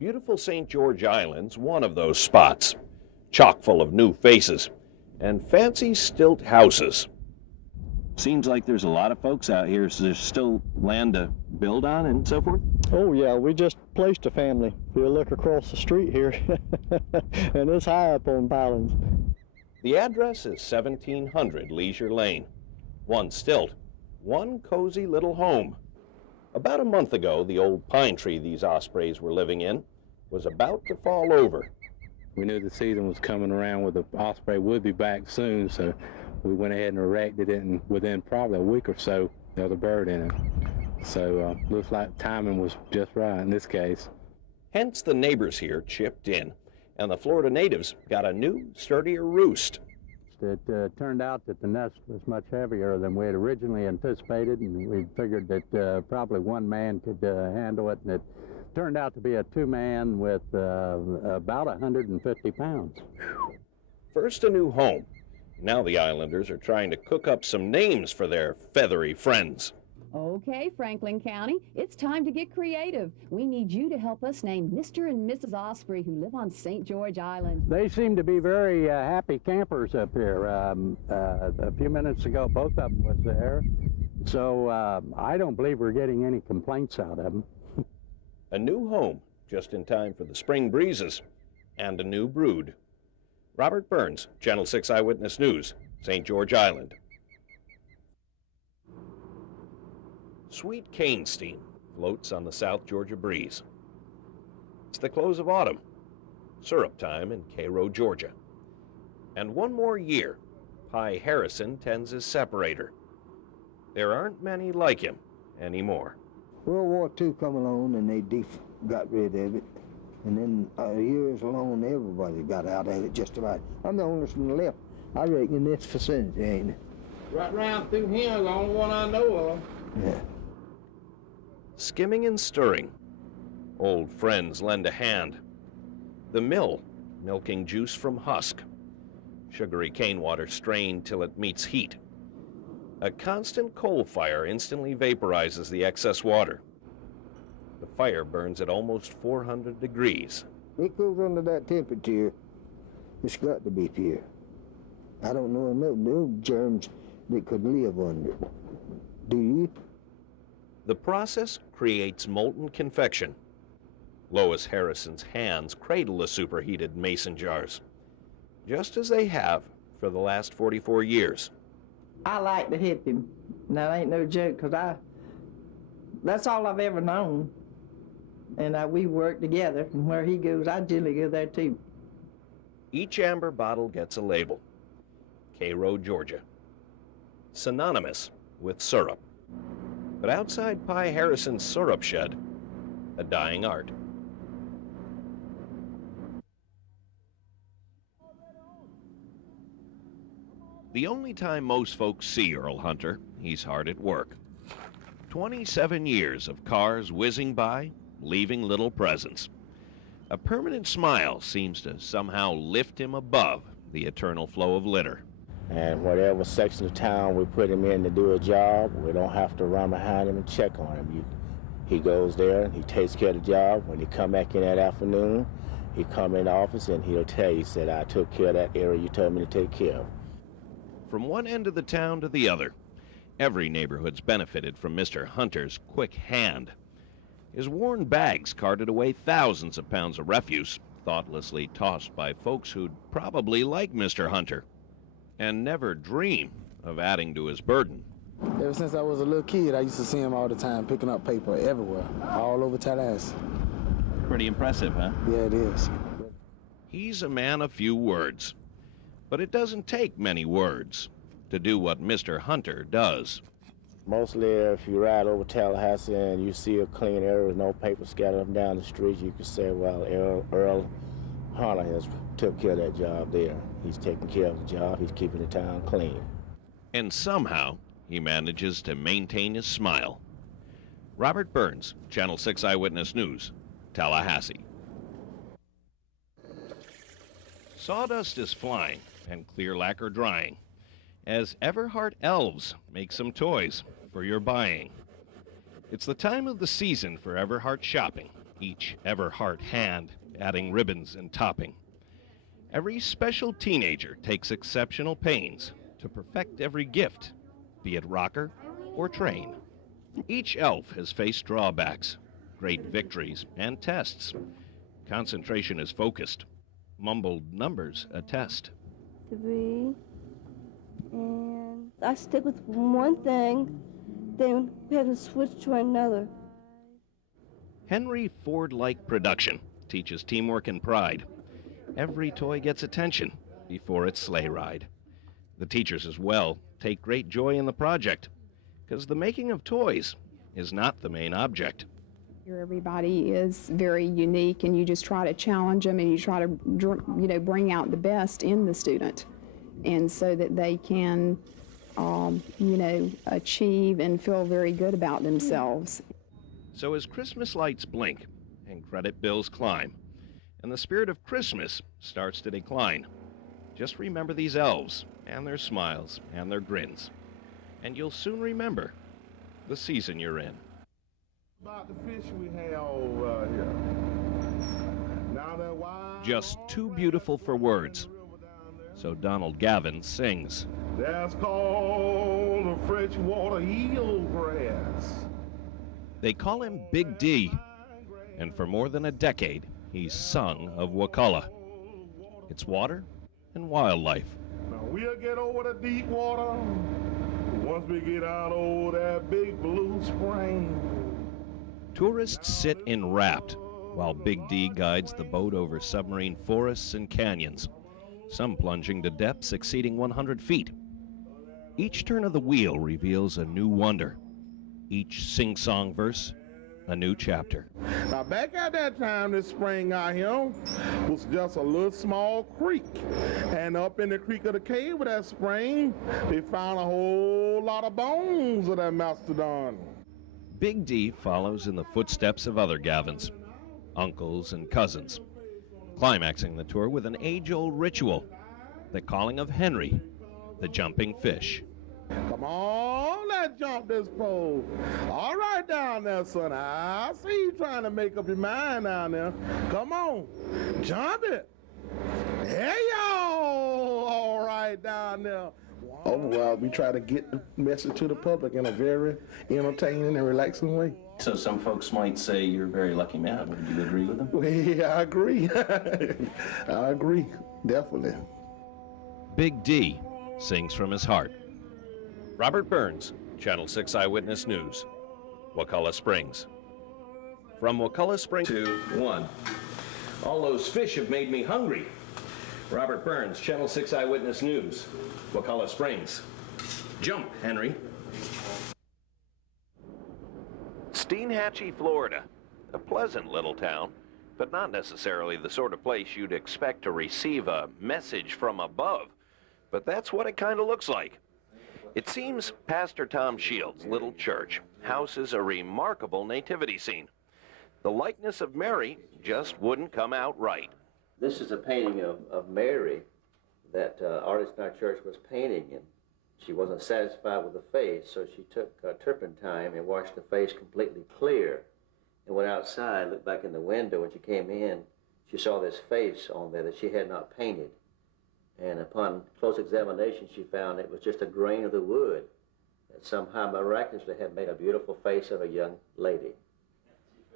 Beautiful St. George Island's one of those spots, chock full of new faces and fancy stilt houses. Seems like there's a lot of folks out here, so there's still land to build on and so forth? Oh yeah, we just placed a family. If you look across the street here, and it's high up on pilings. The address is 1700 Leisure Lane. One stilt, one cozy little home. About a month ago, the old pine tree these ospreys were living in was about to fall over. We knew the season was coming around where the osprey would be back soon, so we went ahead and erected it, and within probably a week or so, there was a bird in it. So looks like timing was just right in this case. Hence the neighbors here chipped in, and the Florida natives got a new, sturdier roost. It turned out that the nest was much heavier than we had originally anticipated, and we figured that probably one man could handle it, and it turned out to be a two-man with about 150 pounds. First a new home. Now the Islanders are trying to cook up some names for their feathery friends. Okay, Franklin County, it's time to get creative. We need you to help us name Mr. and Mrs. Osprey who live on St. George Island. They seem to be very happy campers up here. A few minutes ago, both of them was there. So I don't believe we're getting any complaints out of them. A new home, just in time for the spring breezes, and a new brood. Robert Burns, Channel 6 Eyewitness News, St. George Island. Sweet cane steam floats on the South Georgia breeze. It's the close of autumn, syrup time in Cairo, Georgia. And one more year, Pi Harrison tends his separator. There aren't many like him anymore. World War II come along and they got rid of it. And then years along, everybody got out of it just about. I'm the only one left, I reckon, in this vicinity, ain't it? Right round through here, the only one I know of. Yeah. Skimming and stirring. Old friends lend a hand. The mill, milking juice from husk. Sugary cane water strained till it meets heat. A constant coal fire instantly vaporizes the excess water. The fire burns at almost 400 degrees. It goes under that temperature, it's got to be pure. I don't know no germs that could live under it. Do you? The process creates molten confection. Lois Harrison's hands cradle the superheated mason jars, just as they have for the last 44 years. I like to help him. That ain't no joke, because that's all I've ever known. And we work together, and where he goes, I generally go there too. Each amber bottle gets a label. Cairo, Georgia. Synonymous with syrup. But outside Pi Harrison's syrup shed, a dying art. The only time most folks see Earl Hunter, he's hard at work. 27 years of cars whizzing by, leaving little presents. A permanent smile seems to somehow lift him above the eternal flow of litter. And whatever section of town we put him in to do a job, we don't have to run behind him and check on him. He goes there and he takes care of the job. When he come back in that afternoon, he come in the office and he'll tell you, he said, I took care of that area you told me to take care of. From one end of the town to the other, every neighborhood's benefited from Mr. Hunter's quick hand. His worn bags carted away thousands of pounds of refuse, thoughtlessly tossed by folks who'd probably like Mr. Hunter and never dream of adding to his burden. Ever since I was a little kid, I used to see him all the time picking up paper everywhere, all over Tallahassee. Pretty impressive, huh? Yeah, it is. He's a man of few words, but it doesn't take many words to do what Mr. Hunter does. Mostly if you ride over Tallahassee and you see a clean area with no paper scattered up and down the street, you can say, well, Earl Hunter has took care of that job there. He's taking care of the job. He's keeping the town clean. And somehow, he manages to maintain his smile. Robert Burns, Channel 6 Eyewitness News, Tallahassee. Sawdust is flying and clear lacquer drying as Everhart elves make some toys for your buying. It's the time of the season for Everhart shopping, each Everhart hand adding ribbons and topping. Every special teenager takes exceptional pains to perfect every gift, be it rocker or train. Each elf has faced drawbacks, great victories, and tests. Concentration is focused. Mumbled numbers attest. 3, and I stick with one thing, then we have to switch to another. Henry Ford-like production teaches teamwork and pride. Every toy gets attention before its sleigh ride. The teachers as well take great joy in the project, because the making of toys is not the main object. Everybody is very unique, and you just try to challenge them, and you try to, bring out the best in the student, and so that they can, achieve and feel very good about themselves. So as Christmas lights blink and credit bills climb, and the spirit of Christmas starts to decline, just remember these elves and their smiles and their grins, and you'll soon remember the season you're in. About the fish we have over here. Now that wild, Just too beautiful for words. So Donald Gavin sings. That's called a freshwater eelgrass. They call him Big D, and for more than a decade, he's sung of Wakulla. It's water and wildlife. Now we'll get over the deep water once we get out over that big blue spring. Tourists sit enwrapped while Big D guides the boat over submarine forests and canyons, some plunging to depths exceeding 100 feet. Each turn of the wheel reveals a new wonder. Each sing-song verse, a new chapter. Now back at that time, this spring out here was just a little small creek. And up in the creek of the cave of that spring, they found a whole lot of bones of that mastodon. Big D follows in the footsteps of other Gavins, uncles and cousins, climaxing the tour with an age-old ritual, the calling of Henry, the jumping fish. Come on, let's jump this pole. All right down there, son. I see you trying to make up your mind down there. Come on, jump it. Hey, y'all. All right down there. Overall, we try to get the message to the public in a very entertaining and relaxing way. So some folks might say you're a very lucky man. Would you agree with them? Well, yeah, I agree. I agree, definitely. Big D sings from his heart. Robert Burns, Channel 6 Eyewitness News, Wakulla Springs. From Wakulla Springs to 1. All those fish have made me hungry. Robert Burns, Channel 6 Eyewitness News, Wakulla Springs. Jump, Henry. Steinhatchee, Florida. A pleasant little town, but not necessarily the sort of place you'd expect to receive a message from above. But that's what it kind of looks like. It seems Pastor Tom Shields' little church houses a remarkable nativity scene. The likeness of Mary just wouldn't come out right. This is a painting of Mary that artist in our church was painting, and she wasn't satisfied with the face, so she took turpentine and washed the face completely clear and went outside, looked back in the window. When she came in, she saw this face on there that she had not painted. And upon close examination, she found it was just a grain of the wood that somehow miraculously had made a beautiful face of a young lady.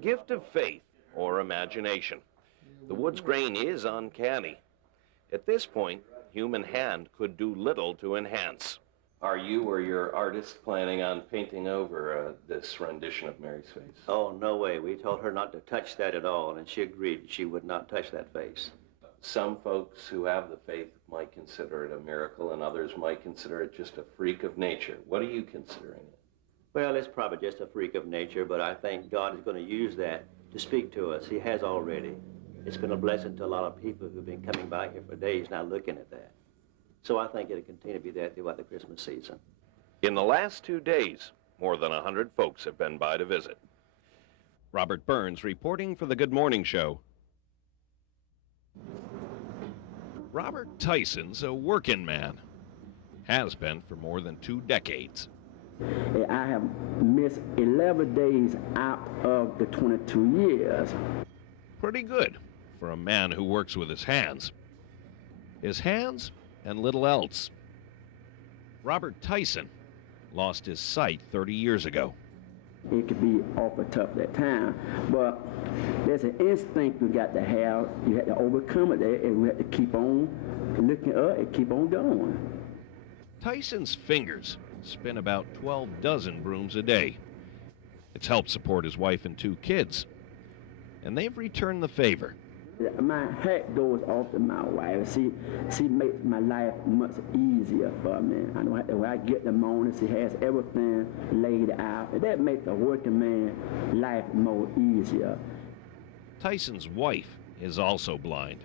Gift of faith or imagination. The wood's grain is uncanny. At this point, human hand could do little to enhance. Are you or your artist planning on painting over this rendition of Mary's face? Oh, no way. We told her not to touch that at all, and she agreed she would not touch that face. Some folks who have the faith might consider it a miracle, and others might consider it just a freak of nature. What are you considering it? Well, it's probably just a freak of nature, but I think God is going to use that to speak to us. He has already. It's been a blessing to a lot of people who've been coming by here for days now looking at that. So I think it'll continue to be that throughout the Christmas season. In the last 2 days, more than 100 folks have been by to visit. Robert Burns reporting for the Good Morning Show. Robert Tyson's a working man. Has been for more than 2 decades. And I have missed 11 days out of the 22 years. Pretty good for a man who works with his hands. His hands and little else. Robert Tyson lost his sight 30 years ago. It could be awful tough that time, but there's an instinct we got to have. You have to overcome it, and we have to keep on looking up and keep on going. Tyson's fingers spin about 12 dozen brooms a day. It's helped support his wife and 2 kids, and they've returned the favor. My hat goes off to my wife. She makes my life much easier for me. I know when I get the morning, she has everything laid out, and that makes a working man life more easier. Tyson's wife is also blind.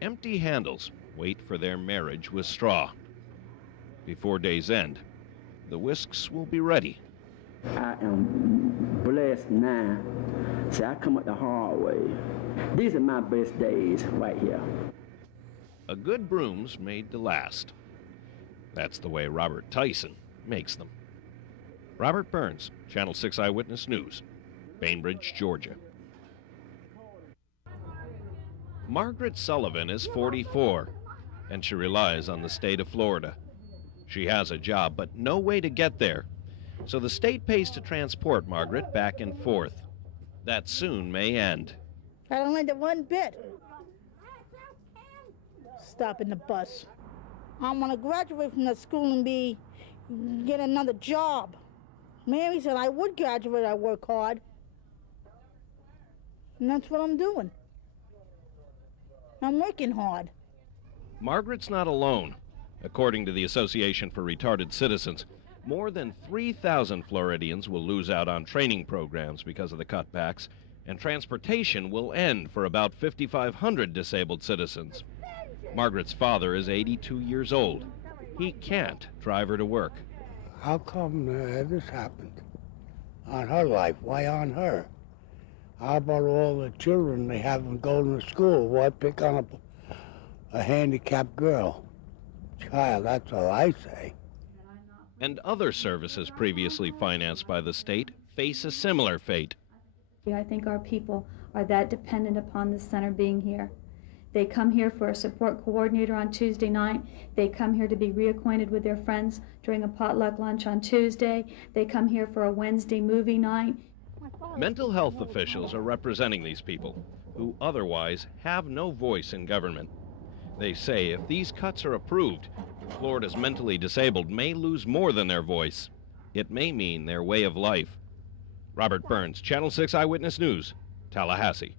Empty handles wait for their marriage with straw. Before day's end, the whisks will be ready. I am blessed now. See, I come up the hard way. These are my best days right here. A good broom's made to last. That's the way Robert Tyson makes them. Robert Burns, Channel 6 Eyewitness News, Bainbridge, Georgia. Margaret Sullivan is 44, and she relies on the state of Florida. She has a job, but no way to get there. So the state pays to transport Margaret back and forth. That soon may end. I don't like it one bit. Stopping the bus. I want to graduate from the school and get another job. Mary said I would graduate, I work hard. And that's what I'm doing. I'm working hard. Margaret's not alone. According to the Association for Retarded Citizens, more than 3,000 Floridians will lose out on training programs because of the cutbacks, and transportation will end for about 5,500 disabled citizens. Margaret's father is 82 years old. He can't drive her to work. How come this happened? On her life, why on her? How about all the children they haven't going to school? Why pick on a handicapped girl? Child, that's all I say. And other services previously financed by the state face a similar fate. I think our people are that dependent upon the center being here. They come here for a support coordinator on Tuesday night. They come here to be reacquainted with their friends during a potluck lunch on Tuesday. They come here for a Wednesday movie night. Mental health officials are representing these people who otherwise have no voice in government. They say if these cuts are approved, Florida's mentally disabled may lose more than their voice. It may mean their way of life. Robert Burns, Channel 6 Eyewitness News, Tallahassee.